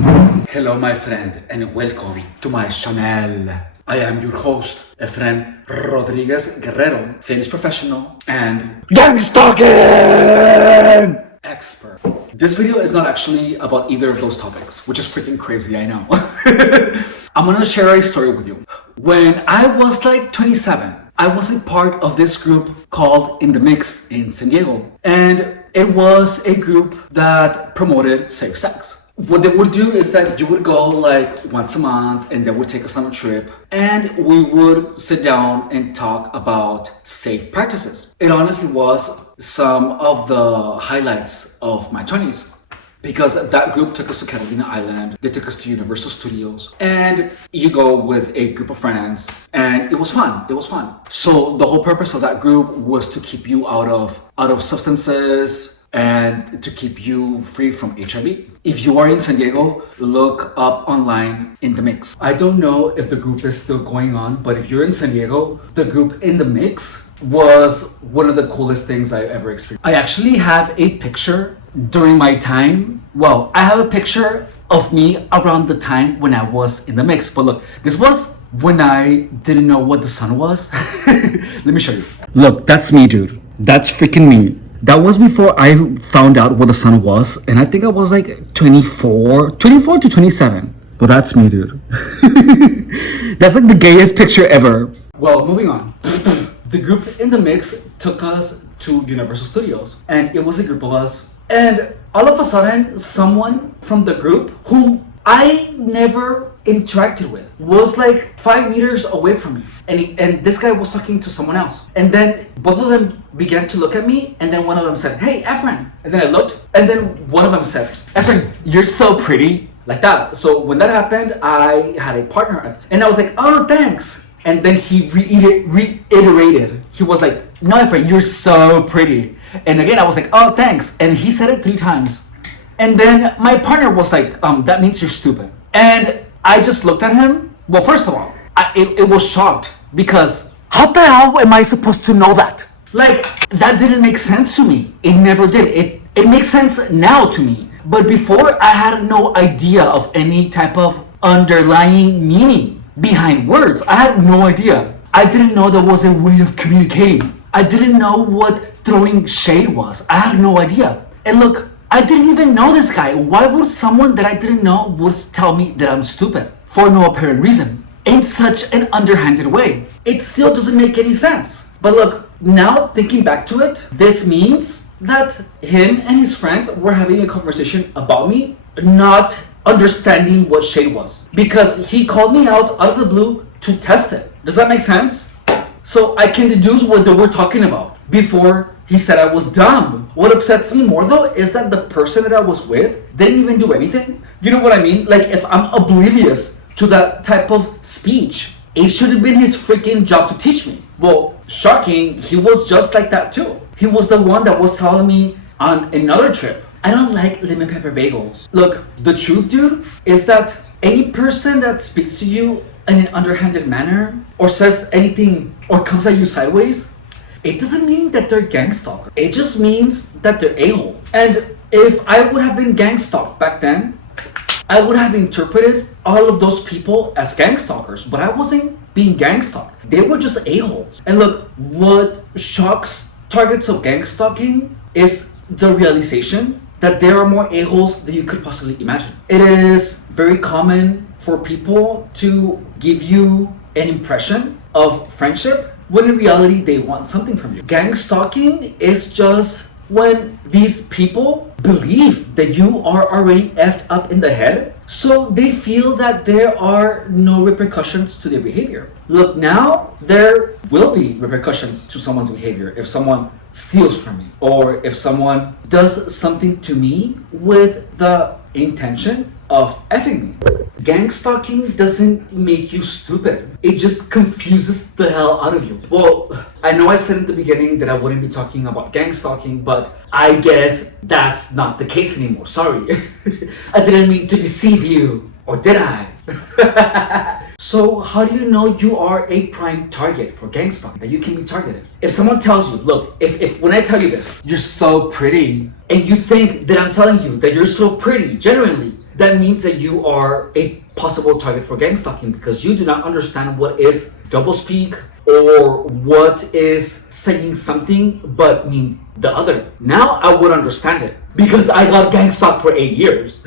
Hello, my friend, and welcome to my channel. I am your host, Efren Rodriguez Guerrero, fitness professional and gang stalking expert. This video is not actually about either of those topics, which is freaking crazy, I know. I'm gonna share a story with you. When I was like 27, I was a part of this group called In The Mix in San Diego, and it was a group that promoted safe sex. What they would do is that you would go like once a month and they would take us on a trip and we would sit down and talk about safe practices. It honestly was some of the highlights of my 20s because that group took us to Catalina Island, they took us to Universal Studios, and you go with a group of friends and it was fun. So the whole purpose of that group was to keep you out of substances and to keep you free from HIV. If you are in San Diego, look up online In The Mix. I don't know if the group is still going on, but if you're in San Diego, the group In The Mix was one of the coolest things I've ever experienced. I actually have a picture during my time. Well, I have a picture of me around the time when I was in the mix. But look, this was when I didn't know what the sun was. Let me show you. Look, that's me, dude. That's freaking me. That was before I found out what the sun was, and I think I was like 24 to 27. But that's me, dude. That's like the gayest picture ever. Well, moving on. The group In The Mix took us to Universal Studios, and it was a group of us. And all of a sudden, someone from the group whom I never interacted with was like 5 meters away from me, and this guy was talking to someone else, and then both of them began to look at me, and then one of them said, "Hey, Efren," and then I looked, and then one of them said, "Efren, you're so pretty," like that. So when that happened, I had a partner and I was like, "Oh, thanks," and then he reiterated, he was like, "No, Efren, you're so pretty," and again I was like, "Oh, thanks," and he said it 3 times. And then my partner was like, "That means you're stupid." And I just looked at him. Well, first of all, it was shocked because how the hell am I supposed to know that? Like, that didn't make sense to me. It never did. It makes sense now to me. But before, I had no idea of any type of underlying meaning behind words. I had no idea. I didn't know there was a way of communicating. I didn't know what throwing shade was. I had no idea. And look, I didn't even know this guy. Why would someone that I didn't know would tell me that I'm stupid for no apparent reason in such an underhanded way? It still doesn't make any sense. But look, now thinking back to it, this means that him and his friends were having a conversation about me, not understanding what shade was, because he called me out of the blue to test it. Does that make sense? So I can deduce what they were talking about before he said I was dumb. What upsets me more though is that the person that I was with didn't even do anything. You know what I mean? Like, if I'm oblivious to that type of speech, it should have been his freaking job to teach me. Well, shocking, he was just like that too. He was the one that was telling me on another trip, "I don't like lemon pepper bagels." Look, the truth, dude, is that any person that speaks to you in an underhanded manner or says anything or comes at you sideways, it doesn't mean that they're gang stalkers. It just means that they're a-holes. And if I would have been gang stalked back then, I would have interpreted all of those people as gang stalkers, but I wasn't being gang stalked. They were just a-holes. And look, what shocks targets of gang stalking is the realization that there are more a-holes than you could possibly imagine. It is very common for people to give you an impression of friendship when in reality they want something from you. Gang stalking is just when these people believe that you are already effed up in the head, so they feel that there are no repercussions to their behavior. Look, now there will be repercussions to someone's behavior if someone steals from me or if someone does something to me with the intention of effing me. Gang stalking doesn't make you stupid. It just confuses the hell out of you. Well, I know I said in the beginning that I wouldn't be talking about gang stalking, but I guess that's not the case anymore. Sorry. I didn't mean to deceive you. Or did I? So how do you know you are a prime target for gang stalking, that you can be targeted? If someone tells you, look, if when I tell you this, you're so pretty, and you think that I'm telling you that you're so pretty, genuinely, that means that you are a possible target for gang stalking because you do not understand what is doublespeak or what is saying something but mean the other. Now I would understand it because I got gang stalked for 8 years.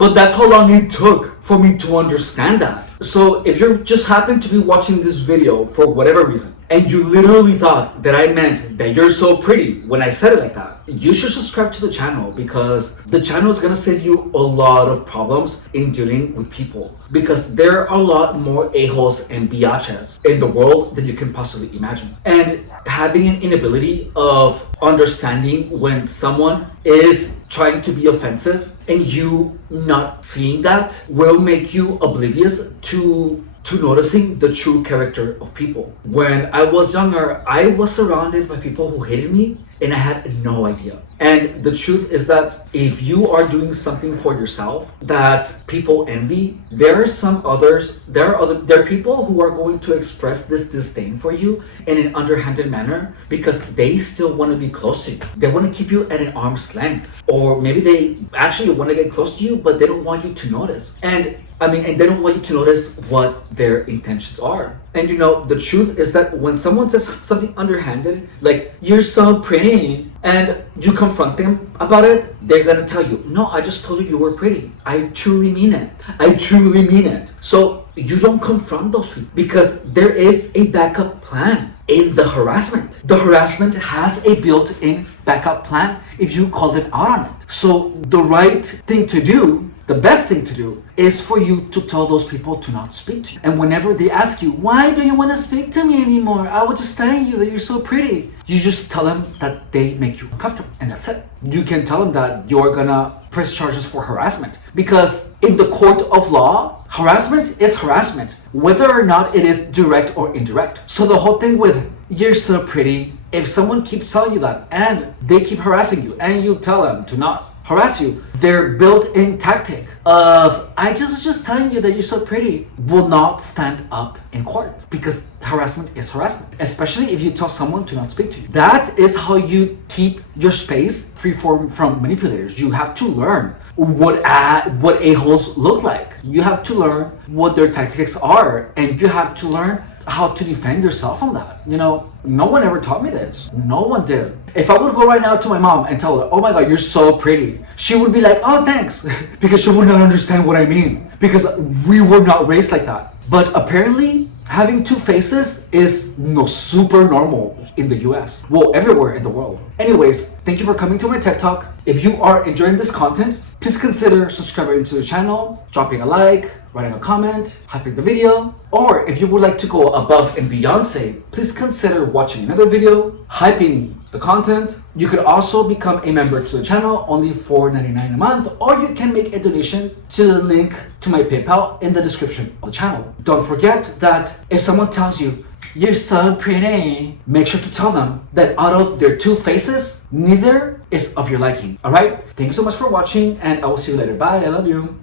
But that's how long it took for me to understand that. So if you just happen to be watching this video for whatever reason, and you literally thought that I meant that you're so pretty when I said it like that, you should subscribe to the channel because the channel is gonna save you a lot of problems in dealing with people. Because there are a lot more a-holes and biatches in the world than you can possibly imagine. And having an inability of understanding when someone is trying to be offensive and you not seeing that will make you oblivious to noticing the true character of people. When I was younger, I was surrounded by people who hated me and I had no idea. And the truth is that if you are doing something for yourself that people envy, there are people who are going to express this disdain for you in an underhanded manner because they still want to be close to you. They want to keep you at an arm's length, or maybe they actually want to get close to you, but they don't want you to notice. And they don't want you to notice what their intentions are. And the truth is that when someone says something underhanded, like, you're so pretty, and you confront them about it, they're gonna tell you, no, I just told you were pretty. I truly mean it. I truly mean it. So you don't confront those people because there is a backup plan in the harassment. The harassment has a built-in backup plan if you call them out on it. So the right thing to do, the best thing to do, is for you to tell those people to not speak to you. And whenever they ask you, why do you want to speak to me anymore? I was just telling you that you're so pretty. You just tell them that they make you uncomfortable, and that's it. You can tell them that you're gonna press charges for harassment. Because in the court of law, harassment is harassment, whether or not it is direct or indirect. So the whole thing with, you're so pretty, if someone keeps telling you that and they keep harassing you and you tell them to not harass you, their built-in tactic of, I just telling you that you're so pretty, will not stand up in court because harassment is harassment, especially if you tell someone to not speak to you. That is how you keep your space free from manipulators. You have to learn what a-holes look like. You have to learn what their tactics are, and you have to learn how to defend yourself from that. No one ever taught me this. No one did. If I would go right now to my mom and tell her, oh my God, you're so pretty, she would be like, oh, thanks. Because she would not understand what I mean. Because we were not raised like that. But apparently, having two faces is super normal in the US. Well, everywhere in the world. Anyways, thank you for coming to my TED Talk. If you are enjoying this content, please consider subscribing to the channel, dropping a like, writing a comment, hyping the video. Or if you would like to go above and beyond, please consider watching another video, hyping the content. You could also become a member to the channel, only $4.99 a month, or you can make a donation to the link to my PayPal in the description of the channel. Don't forget that if someone tells you, you're so pretty, make sure to tell them that out of their two faces, neither is of your liking. All right? Thank you so much for watching, and I will see you later. Bye. I love you.